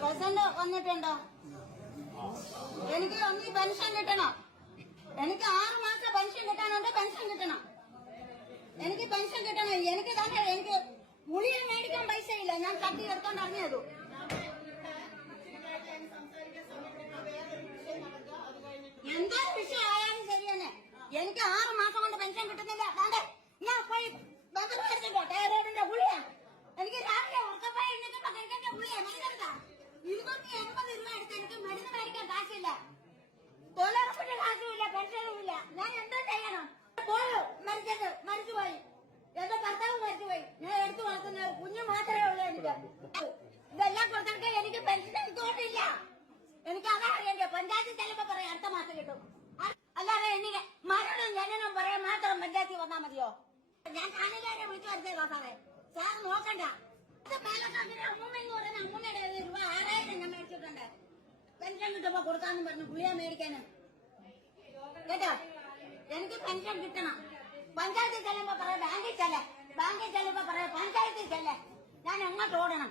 President വന്നിട്ടുണ്ടോ? എനിക്ക് ഒന്ന് പെൻഷൻ കിട്ടണം. എനിക്ക് ആറ് മാസം പെൻഷൻ കിട്ടാനുണ്ട് പെൻഷൻ കിട്ടണം. എനിക്ക് പെൻഷൻ കിട്ടണം. എനിക്ക് തന്നെ എനിക്ക് ഗുളിക മേടിക്കാൻ പൈസ ഇല്ല ഞാൻ തട്ടി എടുത്തോണ്ട് അറിഞ്ഞതു എന്തൊരു വിഷയം ആയാലും ശരി തന്നെ. എനിക്ക് ആറ് മാസം കൊണ്ട് പെൻഷൻ കിട്ടുന്നില്ല. എന്റെ ഭർത്താവ് മരിച്ചുപോയി. ഞാൻ എടുത്തു വളർത്തുന്ന കുഞ്ഞു മാത്രമേ ഉള്ളൂ എനിക്ക്. ഇതെല്ലാം കൊടുത്തൊക്കെ എനിക്ക് പെൻഷൻ എടുത്തോണ്ടില്ല എനിക്ക് അതാ അറിയണ്ടേ പഞ്ചായത്തിൽ ചെല്ലുമ്പോ പറയാം അടുത്ത മാസം കിട്ടും. അല്ലാതെ എനിക്ക് മരണം ജനനം പറയാൻ മാത്രം പഞ്ചായത്തിൽ വന്നാ മതിയോ? ഞാൻ കാണിക്കാരെ വിളിച്ചു വരുത്തേക്കോ സാറേ. സാർ നോക്കണ്ട. അമ്മൂമ്മ എന്ന് പറയുന്ന അമ്മൂമ്മയുടെ രൂപ ആറായിരം ഞാൻ മേടിച്ചിട്ടുണ്ട്. പെൻഷൻ കിട്ടുമ്പോ കൊടുക്കാന്ന് പറഞ്ഞു ഗുളിക മേടിക്കാനും. കേട്ടോ? എനിക്ക് പെൻഷൻ കിട്ടണം. പഞ്ചായത്തിൽ ചെല്ലുമ്പോ പറയാം ബാങ്കിൽ ചെല്ലേ ബാങ്കിൽ ചെല്ലുമ്പോ പറയാം പഞ്ചായത്തിൽ ചെല്ലേ. ഞാൻ എങ്ങോട്ട് ഓടണം.